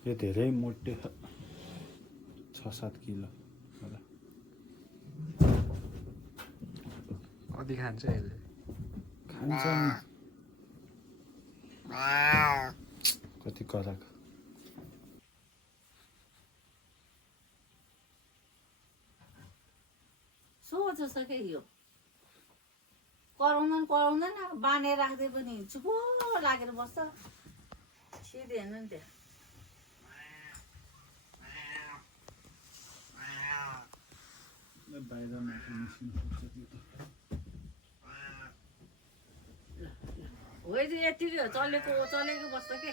यो धेरै मोटे 6-7 किलो होला। कति खान्छ यसले? खान्छ कति कराएको। सोच छ के यो कराउँदैन बाँधेर राख्दै पनि चुपो लागेर बस्छ। सिधै हेर्नु नि त्यहाँ बाहिर माथि निस्किनु सक्छ त्यो त। होइन यति चलेको बस्छ के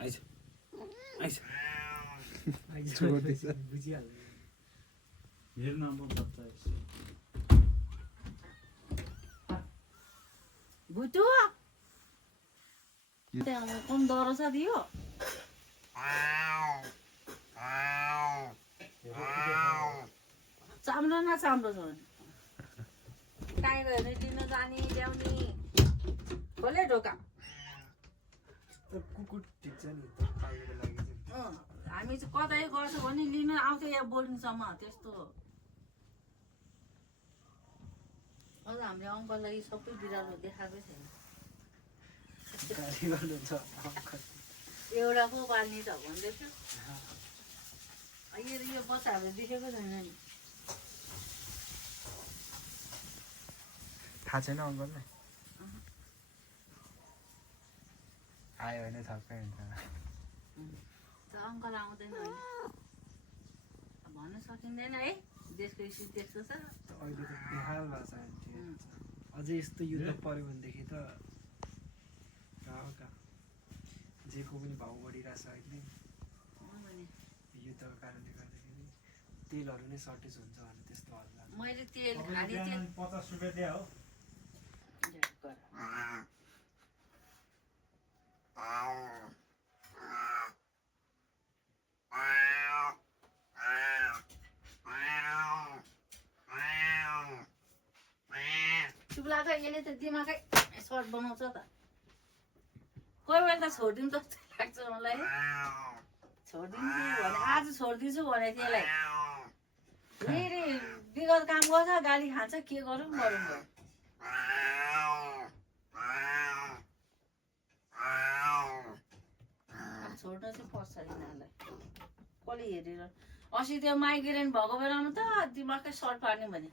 आइज आइज बुझिहाल्छ। हेर्नु अब बच्चा यसो भुटु त्यहाँ कम डह्रो छ दियो चाम्रो न चाम्रो छ भने काहीँ गयो भने लिन जाने ल्याउने खोले ढोका। कुकुर ठिक छ नि त पाल्नुको लागि चाहिँ। हामी चाहिँ कतै गर्छौँ भने लिन आउँछ यहाँ बोर्डिङसम्म त्यस्तो। अझ हामीले अङ्कललाई सबै बिरालो देखाएकै छैन। गाली गर्नुहुन्छ अङ्कल। एउटा पो पाल्ने त भन्दै थियो। यो बच्चाहरू देखेको छैन नि। थाहा छैन अङ्कललाई? आयो भने छक्कै हुन्छ। त अङ्कल आउँदैन होइन भन्न सकिँदैन है। देशको स्थिति त्यस्तो छ। अहिले त बेहाल भएको छ आन्टी। अझै यस्तो युद्ध पऱ्यो भनेदेखि त कहाँ जेको पनि भाउ बढिरहेछ अहिले। युद्धको कारणले गर्दाखेरि तेलहरू नै सर्टेज हुन्छ भने त्यस्तो हल्ला। मैले तेल खाने तेल 50 रुपियाँ दिए हो। चुप लाग यसले त दिमागै सर्ट बनाउँछ त। कोही बेला त छोडिदिनु जस्तो लाग्छ मलाई। छोडिदिन्छु भने आज छोडिदिन्छु भने त्यसलाई फेरि विगत काम गर्छ गाली खान्छ के गरौँ भयो। छोड्न चाहिँ पर्छ यिनीहरूलाई कसले हेरेर। अस्ति त्यो माइग्रेन भएको बेलामा त दिमागकै सर्ट पार्ने भने